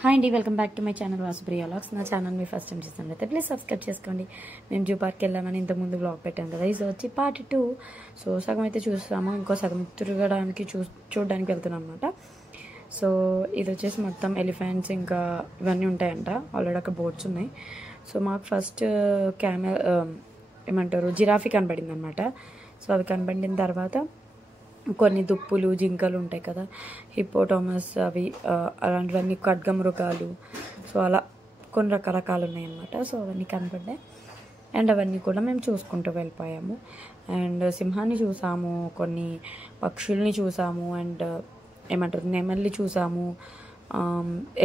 Hi అండి, welcome back to my channel Vasupriya vlogs. నా channel మీ first time చూస్తున్నట్లయితే please subscribe చేసుకోండి. మేము జూ పార్క్కి వెళ్ళామని ఇంతకుముందు బ్లాగ్ పెట్టాం కదా, ఇది వచ్చి పార్ట్ 2. సో సగం అయితే చూస్తాము, ఇంకో సగం తిరగడానికి చూడడానికి వెళ్తున్నాం అనమాట. సో ఇది వచ్చేసి మొత్తం ఎలిఫెంట్స్ ఇంకా ఇవన్నీ ఉంటాయంట. ఆల్రెడీ అక్కడ బోట్స్ ఉన్నాయి. సో మాకు ఫస్ట్ ఏమంటారు జిరాఫీ కనబడింది అనమాట. సో అవి కనబడిన తర్వాత కొన్ని దుప్పులు, జింకలు ఉంటాయి కదా, హిప్పోటామస్, అవి అలాంటివన్నీ, ఖడ్గమృగాలు, సో అలా కొన్ని రకరకాలు ఉన్నాయి అన్నమాట. సో అవన్నీ కనపడ్డాయి అండ్ అవన్నీ కూడా మేము చూసుకుంటూ వెళ్ళిపోయాము. అండ్ సింహాన్ని చూసాము, కొన్ని పక్షుల్ని చూసాము, అండ్ ఏమంటారు నెమల్ని చూసాము,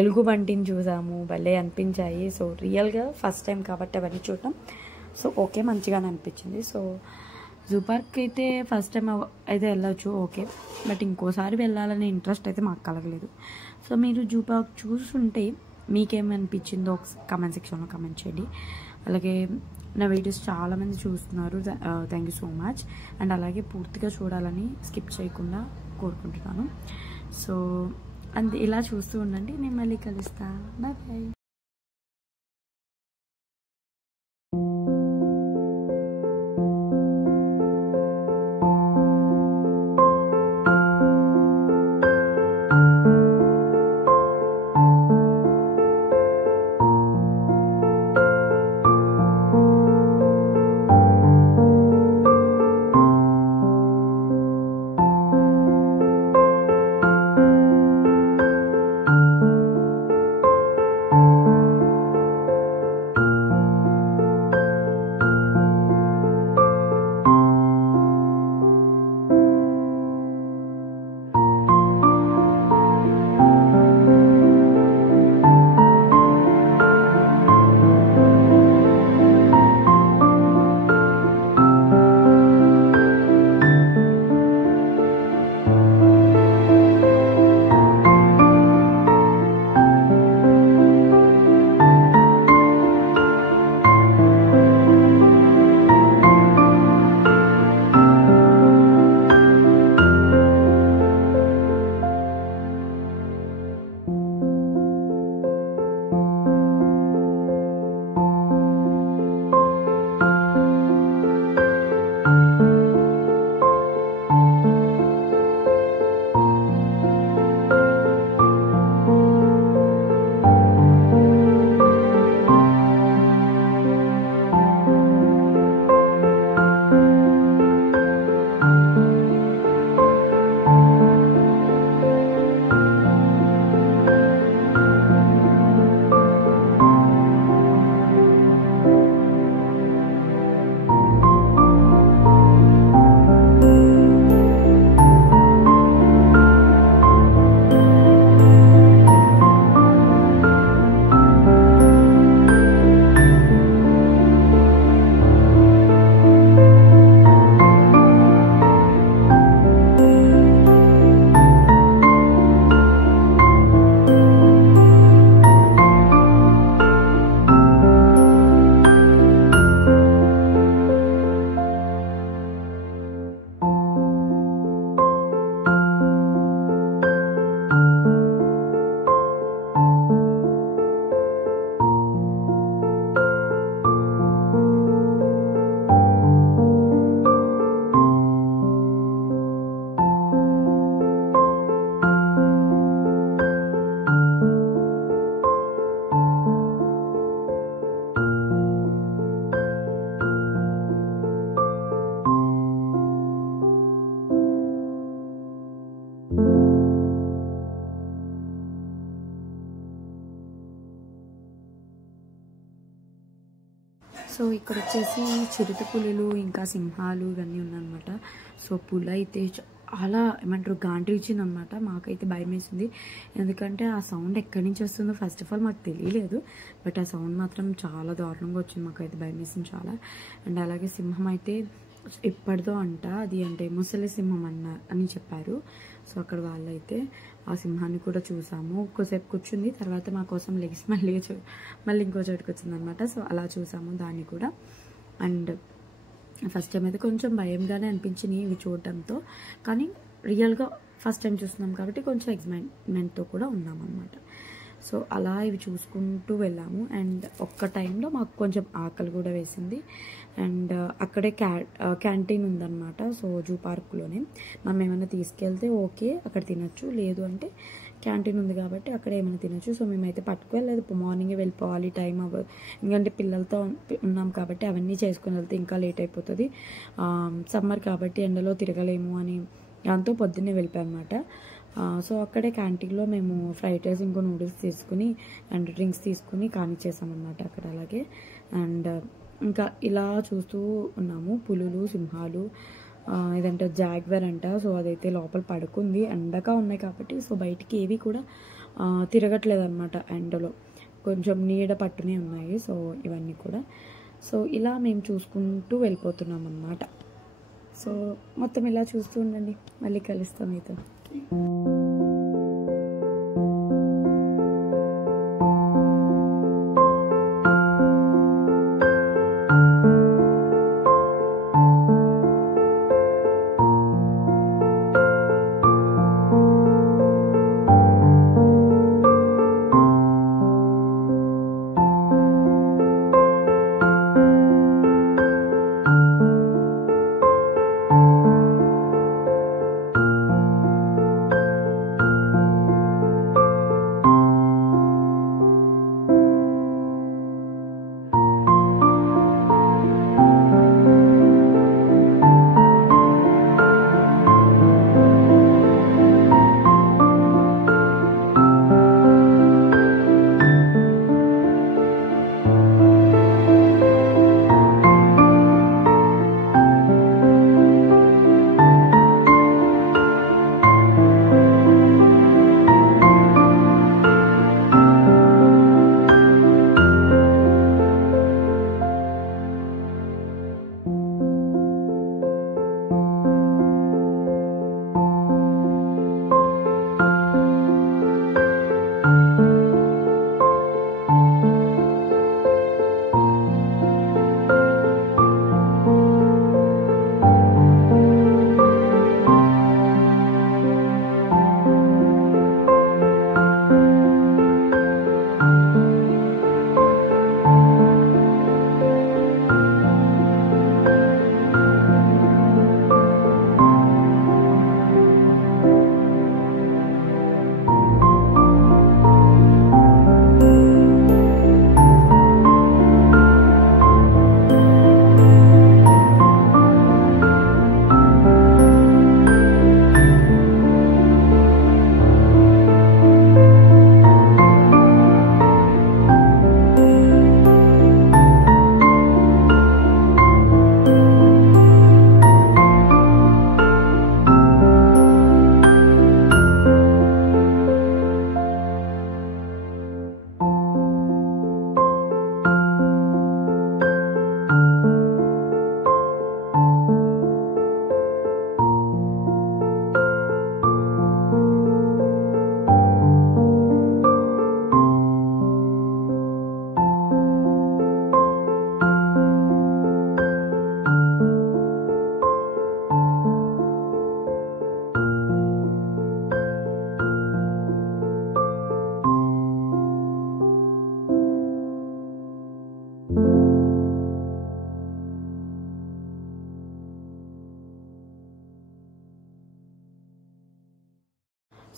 ఎలుగుబంటిని చూసాము. భలే అనిపించాయి. సో రియల్గా ఫస్ట్ టైం కాబట్టి అవన్నీ చూడటం సో ఓకే, మంచిగానే అనిపించింది. సో జూ పార్క్ అయితే ఫస్ట్ టైం అయితే వెళ్ళొచ్చు ఓకే, బట్ ఇంకోసారి వెళ్ళాలనే ఇంట్రెస్ట్ అయితే మాకు కలగలేదు. సో మీరు జూ పార్క్ చూస్తుంటే మీకేమనిపించిందో కమెంట్ సెక్షన్లో కమెంట్ చేయండి. అలాగే నా వీడియోస్ చాలామంది చూస్తున్నారు, thank you so much. And అలాగే పూర్తిగా చూడాలని స్కిప్ చేయకుండా కోరుకుంటున్నాను. సో అంతే, ఇలా చూస్తూ ఉండండి. నేను మళ్ళీ కలుస్తా. Bye bye. సో ఇక్కడ వచ్చేసి చిరుత పులులు ఇంకా సింహాలు ఇవన్నీ ఉన్నాయన్నమాట. సో పులి అయితే చాలా ఏమంటారు గాండ్రించింది అనమాట. మాకైతే భయం వేసింది, ఎందుకంటే ఆ సౌండ్ ఎక్కడి నుంచి వస్తుందో ఫస్ట్ ఆఫ్ ఆల్ మాకు తెలియలేదు, బట్ ఆ సౌండ్ మాత్రం చాలా దారుణంగా వచ్చింది. మాకైతే భయం వేసింది చాలా. అండ్ అలాగే సింహం అయితే ఎప్పటిదో అంట, అది అంటే ముసలి సింహం అని చెప్పారు. సో అక్కడ వాళ్ళైతే ఆ సింహాన్ని కూడా చూసాము. ఒక్కోసేపు కూర్చుంది, తర్వాత మా కోసం లెగిసి మళ్ళీ ఇంకో చోటుకు వచ్చింది అనమాట. సో అలా చూసాము దాన్ని కూడా. అండ్ ఫస్ట్ టైం అయితే కొంచెం భయంగానే అనిపించింది ఇవి చూడటంతో, కానీ రియల్గా ఫస్ట్ టైం చూస్తున్నాం కాబట్టి కొంచెం ఎక్సైట్మెంట్తో కూడా ఉన్నామన్నమాట. సో అలా ఇవి చూసుకుంటూ వెళ్ళాము. అండ్ ఒక్క టైంలో మాకు కొంచెం ఆకలి కూడా వేసింది. అండ్ అక్కడే క్యాంటీన్ ఉందన్నమాట. సో జూ పార్క్లోనే మనం ఏమైనా తీసుకెళ్తే ఓకే అక్కడ తినచ్చు, లేదు అంటే క్యాంటీన్ ఉంది కాబట్టి అక్కడ ఏమైనా తినచ్చు. సో మేమైతే పట్టుకోలేదు, మార్నింగే వెళ్ళిపోవాలి, టైం అవ్వదు. ఎందుకంటే పిల్లలతో ఉన్నాం కాబట్టి అవన్నీ చేసుకుని వెళ్తే ఇంకా లేట్ అయిపోతుంది. సమ్మర్ కాబట్టి ఎండలో తిరగలేము అని దాంతో పొద్దున్నే వెళ్ళిపోయామన్నమాట. సో అక్కడే క్యాంటీన్లో మేము ఫ్రైడ్ రైస్ ఇంకో నూడిల్స్ తీసుకుని అండ్ డ్రింక్స్ తీసుకుని కానిచ్చేసామన్నమాట అక్కడ. అలాగే అండ్ ఇంకా ఇలా చూస్తూ ఉన్నాము. పులులు, సింహాలు, ఇదంటే జాగ్వర్ అంట. సో అదైతే లోపల పడుకుంది, ఎండగా ఉన్నాయి కాబట్టి. సో బయటికి ఏవి కూడా తిరగట్లేదు అనమాట ఎండలో, కొంచెం నీడ పట్టునే ఉన్నాయి. సో ఇవన్నీ కూడా సో ఇలా మేము చూసుకుంటూ వెళ్ళిపోతున్నాం అన్నమాట. సో మొత్తం ఇలా చూస్తూ ఉండండి, మళ్ళీ కలుస్తాం మీతో.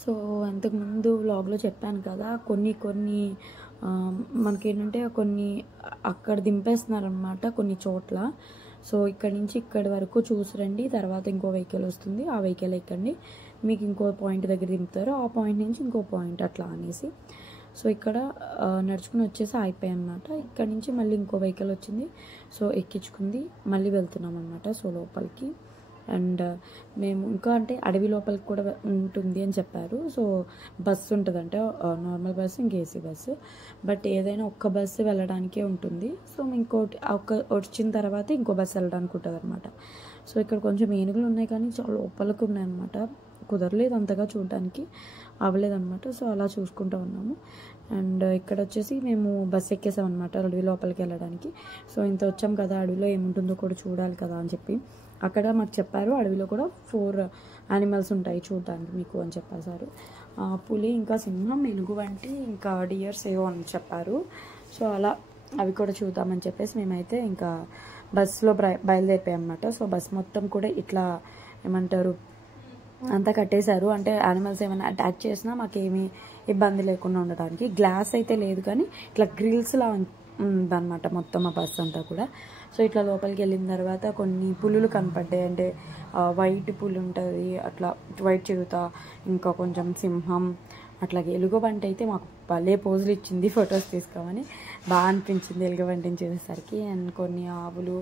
సో అంతకుముందు వ్లాగ్లో చెప్పాను కదా, కొన్ని మనకేంటంటే కొన్ని అక్కడ దింపేస్తున్నారనమాట కొన్ని చోట్ల. సో ఇక్కడి నుంచి ఇక్కడి వరకు చూసిరండి, తర్వాత ఇంకో వెహికల్ వస్తుంది, ఆ వెహికల్ ఎక్కండి, మీకు ఇంకో పాయింట్ దగ్గర దింపుతారు, ఆ పాయింట్ నుంచి ఇంకో పాయింట్ అట్లా అనేసి. సో ఇక్కడ నడుచుకుని వచ్చేసి అయిపోయాయి అన్నమాట. ఇక్కడ నుంచి మళ్ళీ ఇంకో వెహికల్ వచ్చింది, సో ఎక్కించుకుంది, మళ్ళీ వెళ్తున్నాం అనమాట సో లోపలికి. అండ్ మేము ఇంకా అంటే అడవి లోపలికి కూడా ఉంటుంది అని చెప్పారు. సో బస్సు ఉంటుందంటే నార్మల్ బస్సు, ఇంక ఏసీ బస్సు, బట్ ఏదైనా ఒక్క బస్సు వెళ్ళడానికే ఉంటుంది. సో ఇంకోటి వచ్చిన తర్వాత ఇంకో బస్సు వెళ్ళడానికి ఉంటుంది అనమాట. సో ఇక్కడ కొంచెం ఏనుగులు ఉన్నాయి కానీ చాలా లోపలికి ఉన్నాయన్నమాట, కుదరలేదు అంతగా చూడడానికి, అవ్వలేదన్నమాట. సో అలా చూసుకుంటూ ఉన్నాము. అండ్ ఇక్కడ వచ్చేసి మేము బస్సు ఎక్కేసాం అనమాట అడవి లోపలికి వెళ్ళడానికి. సో ఇంత వచ్చాం కదా, అడవిలో ఏముంటుందో కూడా చూడాలి కదా అని చెప్పి అక్కడ మాకు చెప్పారు, అడవిలో కూడా 4 యానిమల్స్ ఉంటాయి చూడడానికి మీకు అని చెప్పేశారు. పులి ఇంకా సింహం, ఎలుగుబంటి ఇంకా డియర్స్ ఏవో అని చెప్పారు. సో అలా అవి కూడా చూద్దామని చెప్పేసి మేమైతే ఇంకా బస్సులో బయలుదేరిపోయామన్నమాట. సో బస్ మొత్తం కూడా ఇట్లా ఏమంటారు అంతా కట్టేశారు. అంటే యానిమల్స్ ఏమైనా అటాక్ చేసినా మాకేమీ ఇబ్బంది లేకుండా ఉండడానికి. గ్లాస్ అయితే లేదు కానీ ఇట్లా గ్రిల్స్లా ఉందన్నమాట మొత్తం ఆ బస్ అంతా కూడా. సో ఇట్లా లోపలికి వెళ్ళిన తర్వాత కొన్ని పులులు కనపడ్డాయి. అంటే వైట్ పులి ఉంటుంది, అట్లా వైట్ చిరుత, ఇంకా కొంచెం సింహం, అట్లాగే ఎలుగుబంటి అయితే మాకు భలే పోజులు ఇచ్చింది ఫొటోస్ తీసుకోమని. బాగా అనిపించింది ఎలుగుబంటిని చూసేసరికి. అండ్ కొన్ని ఆవులు,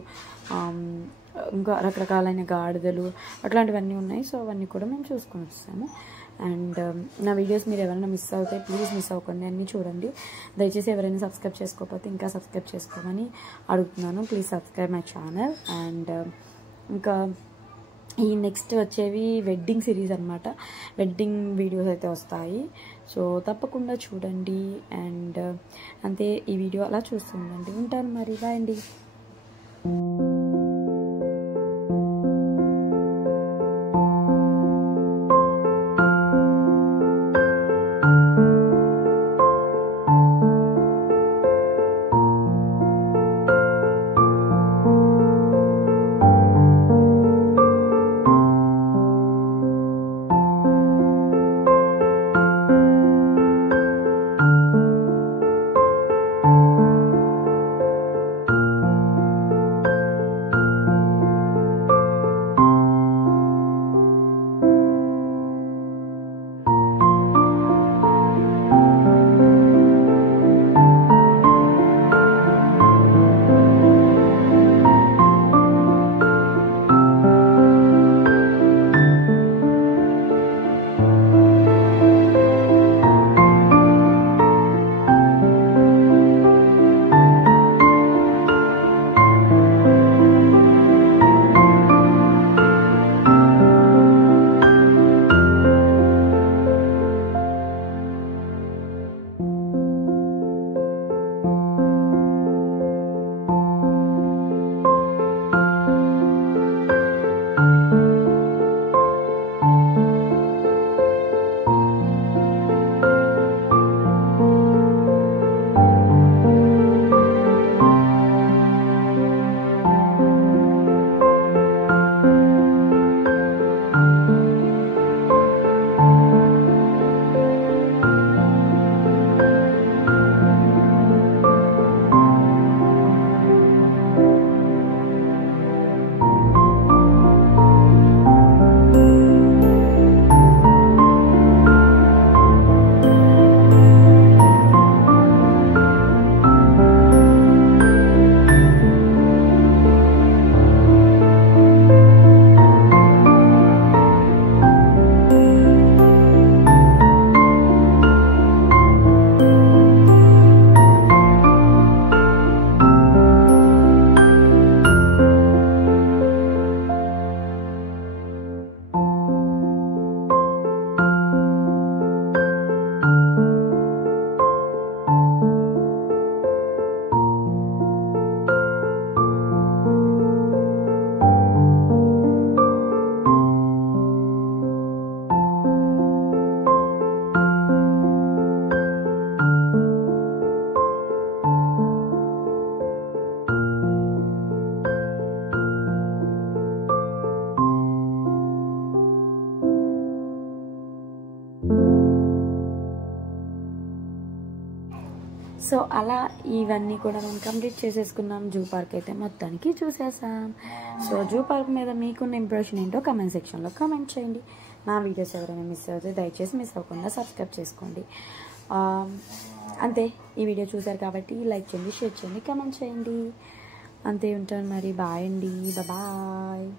ఇంకా రకరకాలైన గాడిదలు అట్లాంటివన్నీ ఉన్నాయి. సో అవన్నీ కూడా మేము చూసుకొని వస్తాము. అండ్ నా వీడియోస్ మీరు ఎవరైనా మిస్ అవుతే ప్లీజ్ మిస్ అవ్వకండి, అన్నీ చూడండి. దయచేసి ఎవరైనా సబ్స్క్రైబ్ చేసుకోకపోతే ఇంకా సబ్స్క్రైబ్ చేసుకోమని అడుగుతున్నాను. Please subscribe my channel. And ఇంకా ఈ నెక్స్ట్ వచ్చేవి వెడ్డింగ్ సిరీస్ అనమాట. వెడ్డింగ్ వీడియోస్ అయితే వస్తాయి. సో తప్పకుండా చూడండి. అండ్ అంతే, ఈ వీడియో అలా చూస్తుండండి. ఉంటాను మరి, బాయ్ అండి. సో అలా ఇవన్నీ కూడా మనం కంప్లీట్ చేసేసుకున్నాం. జూ పార్క్ అయితే మొత్తానికి చూసేసాం. సో జూ పార్క్ మీద మీకున్న ఇంప్రెషన్ ఏంటో కమెంట్ సెక్షన్లో కమెంట్ చేయండి. నా వీడియోస్ ఎవరైనా మిస్ అవుతే దయచేసి మిస్ అవ్వకుండా సబ్స్క్రైబ్ చేసుకోండి. అంతే, ఈ వీడియో చూసారు కాబట్టి లైక్ చేయండి, షేర్ చేయండి, కమెంట్ చేయండి. అంతే, ఉంటాను మరి. బాయ్ అండి, బాయ్.